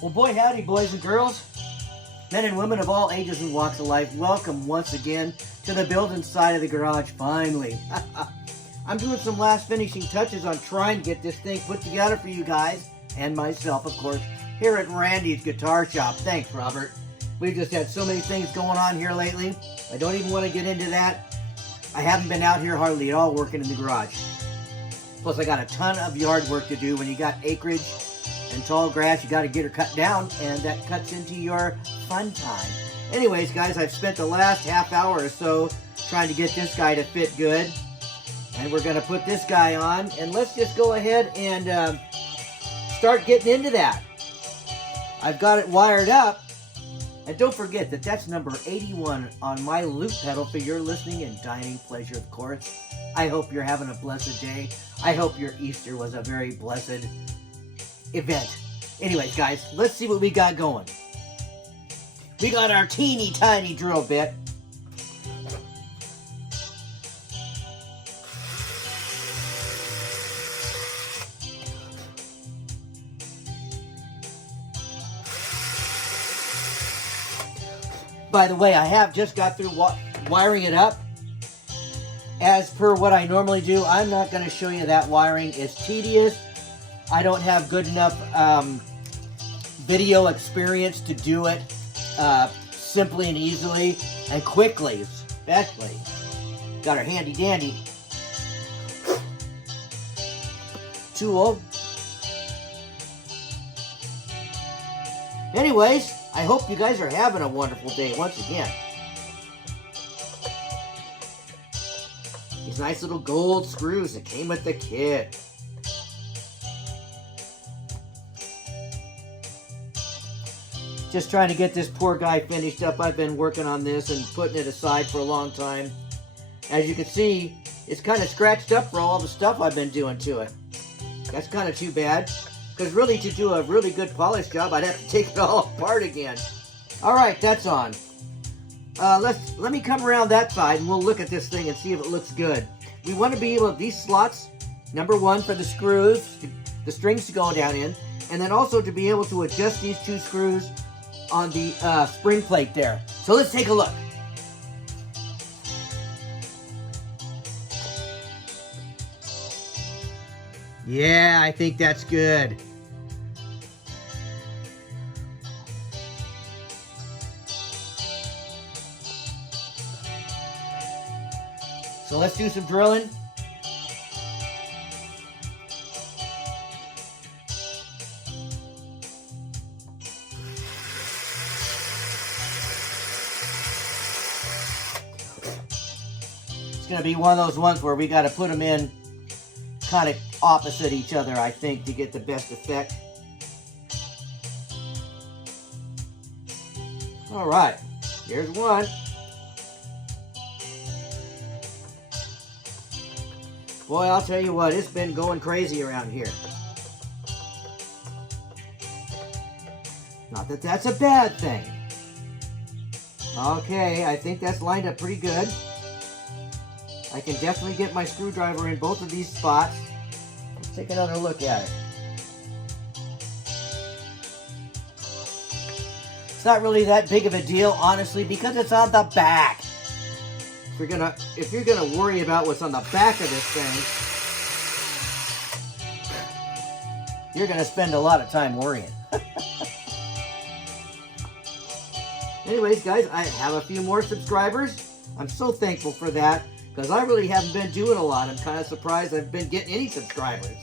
Well, boy howdy, boys and girls, men and women of all ages and walks of life. Welcome once again to the building side of the garage, finally. I'm doing some last finishing touches on trying to get this thing put together for you guys, and myself, of course, here at Randy's Guitar Shop. Thanks, Robert. We've just had so many things going on here lately. I don't even want to get into that. I haven't been out here hardly at all working in the garage. Plus, I got a ton of yard work to do. When you got acreage and tall grass, you got to get her cut down, and that cuts into your fun time. Anyways, guys, I've spent the last half hour or so trying to get this guy to fit good. And we're going to put this guy on, and let's just go ahead and start getting into that. I've got it wired up, and don't forget that that's number 81 on my loop pedal for your listening and dining pleasure, of course. I hope you're having a blessed day. I hope your Easter was a very blessed event. Anyways, guys, let's see what we got going. We got our teeny tiny drill bit. By the way, I have just got through wiring it up. As per what I normally do, I'm not going to show you that wiring. It's tedious. I don't have good enough video experience to do it simply and easily and quickly, especially. Got our handy dandy tool. Anyways, I hope you guys are having a wonderful day once again. These nice little gold screws that came with the kit. Just trying to get this poor guy finished up. I've been working on this and putting it aside for a long time. As you can see, it's kind of scratched up for all the stuff I've been doing to it. That's kind of too bad. Because really, to do a really good polish job, I'd have to take it all apart again. Alright, that's on. Let me come around that side and we'll look at this thing and see if it looks good. We want to be able to, these slots, number one, for the screws, the strings to go down in, and then also to be able to adjust these two screws on the spring plate there. So let's take a look. Yeah, I think that's good. So let's do some drilling. It's going to be one of those ones where we got to put them in kind of opposite each other, I think, to get the best effect. All right, here's one. Boy, I'll tell you what, it's been going crazy around here. Not that that's a bad thing. Okay, I think that's lined up pretty good. I can definitely get my screwdriver in both of these spots. Let's take another look at it. It's not really that big of a deal, honestly, because it's on the back. If you're gonna worry about what's on the back of this thing, you're gonna spend a lot of time worrying. Anyways, guys, I have a few more subscribers. I'm so thankful for that, because I really haven't been doing a lot. I'm kind of surprised I've been getting any subscribers.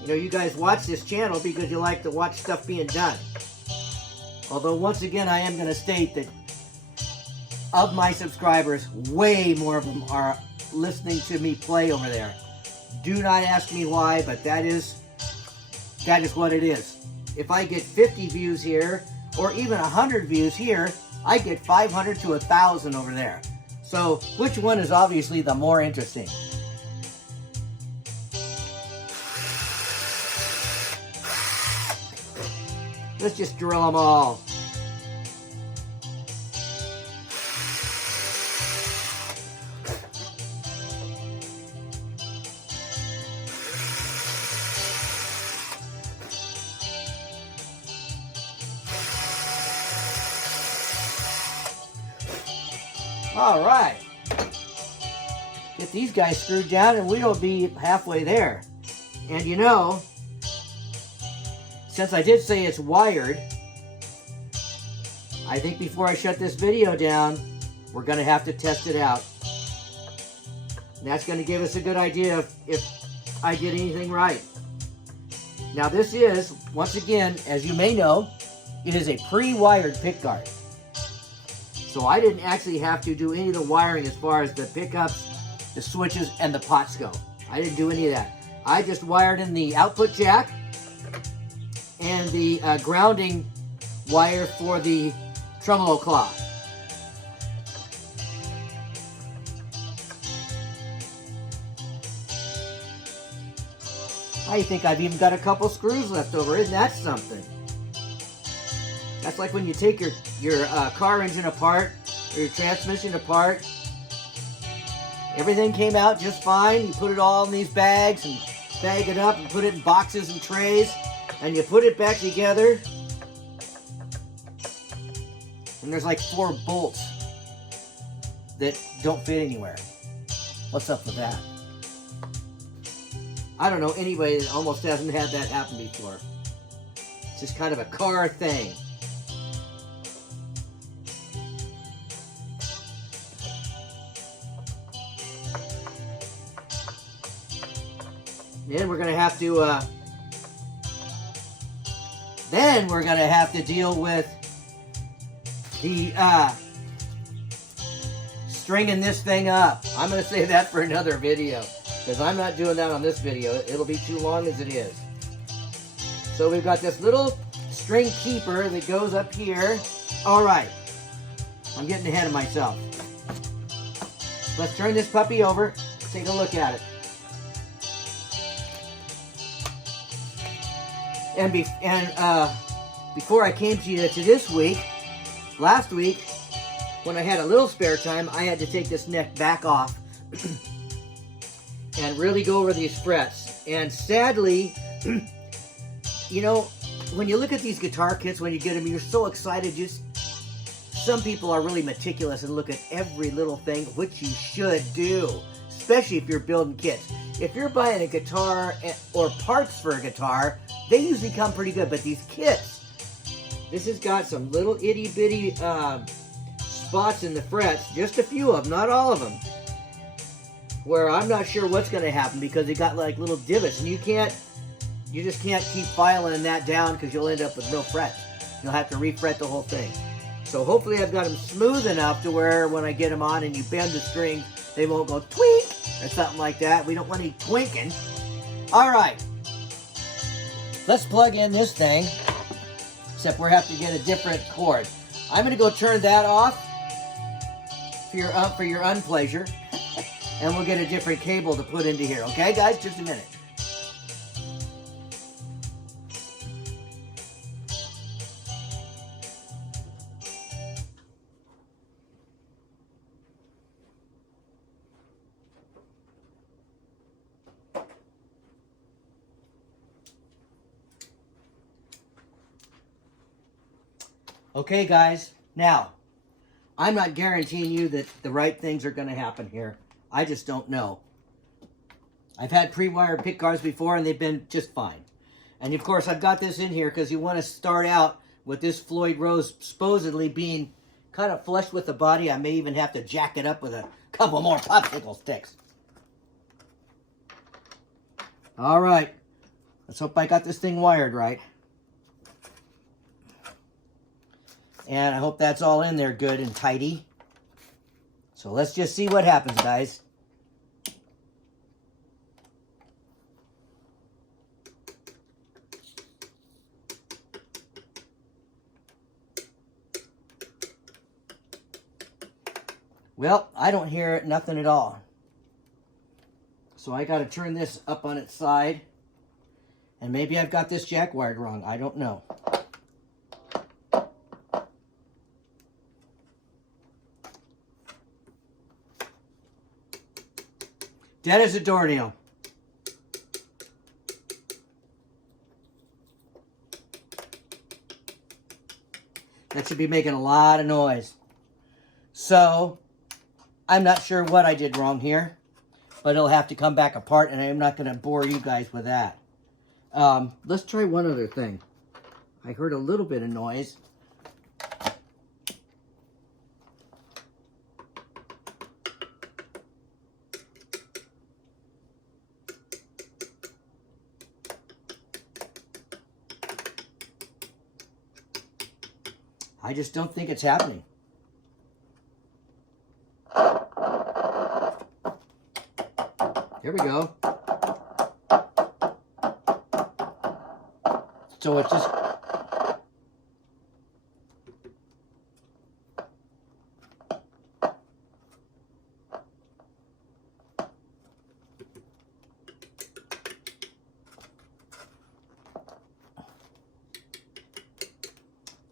You know, you guys watch this channel because you like to watch stuff being done. Although, once again, I am going to state that of my subscribers, way more of them are listening to me play over there. Do not ask me why, but that is what it is. If I get 50 views here, or even 100 views here, I get 500 to 1,000 over there. So, which one is obviously the more interesting? Let's just drill them all. All right. Get these guys screwed down and we'll be halfway there. And you know, since I did say it's wired, I think before I shut this video down, we're going to have to test it out. And that's going to give us a good idea if I did anything right. Now this is, once again, as you may know, it is a pre-wired pickguard. So I didn't actually have to do any of the wiring as far as the pickups, the switches, and the pots go. I didn't do any of that. I just wired in the output jack and the grounding wire for the tremolo claw. I think I've even got a couple screws left over. Isn't that something? That's like when you take your car engine apart or your transmission apart. Everything came out just fine. You put it all in these bags and bag it up and put it in boxes and trays. And you put it back together. And there's like 4 bolts that don't fit anywhere. What's up with that? I don't know anybody that almost hasn't had that happen before. It's just kind of a car thing. Then we're gonna have to deal with the stringing this thing up. I'm gonna save that for another video because I'm not doing that on this video. It'll be too long as it is. So we've got this little string keeper that goes up here. All right, I'm getting ahead of myself. Let's turn this puppy over. Take a look at it. And before I came to you to this week, last week, when I had a little spare time, I had to take this neck back off and really go over these frets. And sadly, you know, when you look at these guitar kits, when you get them, you're so excited. Some people are really meticulous and look at every little thing, which you should do, especially if you're building kits. If you're buying a guitar or parts for a guitar, they usually come pretty good. But these kits, this has got some little itty bitty spots in the frets, just a few of them, not all of them, where I'm not sure what's going to happen because they got like little divots, and you just can't keep filing that down because you'll end up with no frets. You'll have to refret the whole thing. So hopefully I've got them smooth enough to where when I get them on and you bend the string, they won't go twink or something like that. We don't want any twinking. All right. Let's plug in this thing, except we'll have to get a different cord. I'm going to go turn that off for your unpleasure, and we'll get a different cable to put into here. Okay, guys? Just a minute. Okay, guys, now, I'm not guaranteeing you that the right things are going to happen here. I just don't know. I've had pre-wired pick guards before, and they've been just fine. And, of course, I've got this in here because you want to start out with this Floyd Rose supposedly being kind of flush with the body. I may even have to jack it up with a couple more popsicle sticks. All right. Let's hope I got this thing wired right. And I hope that's all in there good and tidy. So let's just see what happens, guys. Well, I don't hear nothing at all. So I got to turn this up on its side. And maybe I've got this jack wired wrong. I don't know. Dead as a doornail. That should be making a lot of noise. So, I'm not sure what I did wrong here, but it'll have to come back apart, and I'm not going to bore you guys with that. Let's try one other thing. I heard a little bit of noise. I just don't think it's happening. Here we go. So it's just...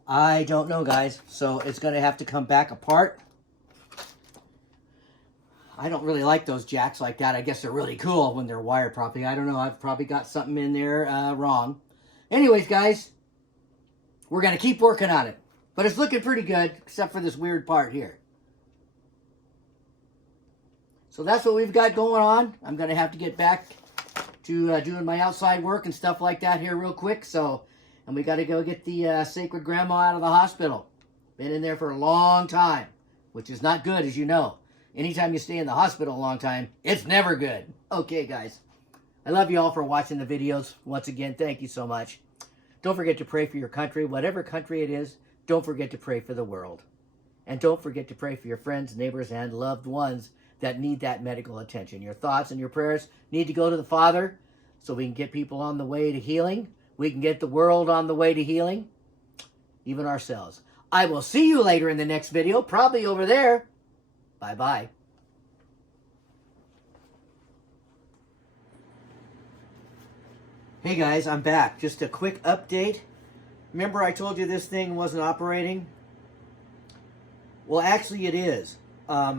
I don't know, guys. So it's going to have to come back apart. I don't really like those jacks like that. I guess they're really cool when they're wired properly. I don't know. I've probably got something in there wrong. Anyways, guys, we're going to keep working on it. But it's looking pretty good, except for this weird part here. So that's what we've got going on. I'm going to have to get back to doing my outside work and stuff like that here real quick. And we got to go get the sacred grandma out of the hospital. Been in there for a long time, which is not good, as you know. Anytime you stay in the hospital a long time, it's never good. Okay, guys. I love you all for watching the videos. Once again, thank you so much. Don't forget to pray for your country. Whatever country it is, don't forget to pray for the world. And don't forget to pray for your friends, neighbors, and loved ones that need that medical attention. Your thoughts and your prayers need to go to the Father so we can get people on the way to healing. We can get the world on the way to healing, even ourselves. I will see you later in the next video, probably over there. Bye-bye. Hey guys, I'm back. Just a quick update. Remember I told you this thing wasn't operating? Well, actually it is. I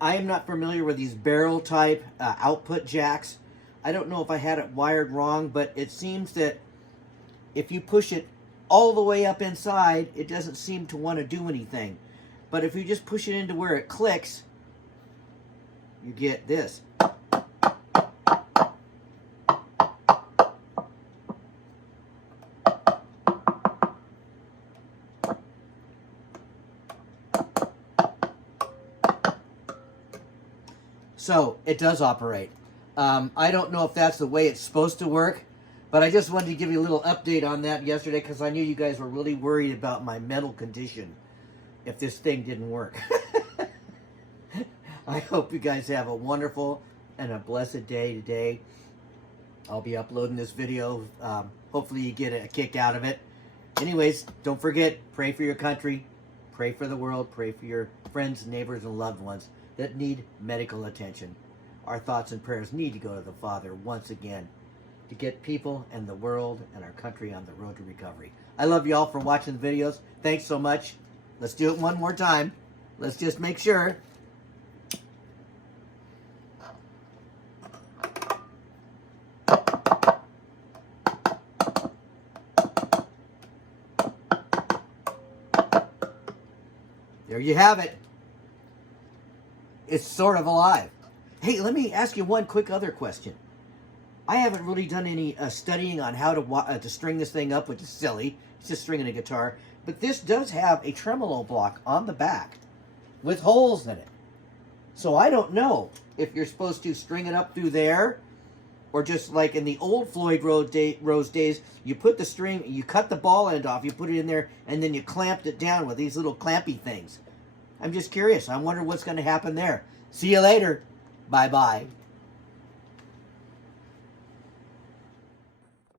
am not familiar with these barrel type output jacks. I don't know if I had it wired wrong, but it seems that if you push it all the way up inside, it doesn't seem to want to do anything. But if you just push it into where it clicks, you get this. So it does operate. I don't know if that's the way it's supposed to work, but I just wanted to give you a little update on that yesterday because I knew you guys were really worried about my mental condition if this thing didn't work. I hope you guys have a wonderful and a blessed day today. I'll be uploading this video. Hopefully you get a kick out of it. Anyways, don't forget, pray for your country, pray for the world, pray for your friends, neighbors, and loved ones that need medical attention. Our thoughts and prayers need to go to the Father once again to get people and the world and our country on the road to recovery. I love you all for watching the videos. Thanks so much. Let's do it one more time. Let's just make sure. There you have it. It's sort of alive. Hey, let me ask you one quick other question. I haven't really done any studying on how to string this thing up, which is silly. It's just stringing a guitar. But this does have a tremolo block on the back with holes in it. So I don't know if you're supposed to string it up through there or just like in the old Floyd Rose days, you put the string, you cut the ball end off, you put it in there, and then you clamped it down with these little clampy things. I'm just curious. I wonder what's going to happen there. See you later. Bye-bye.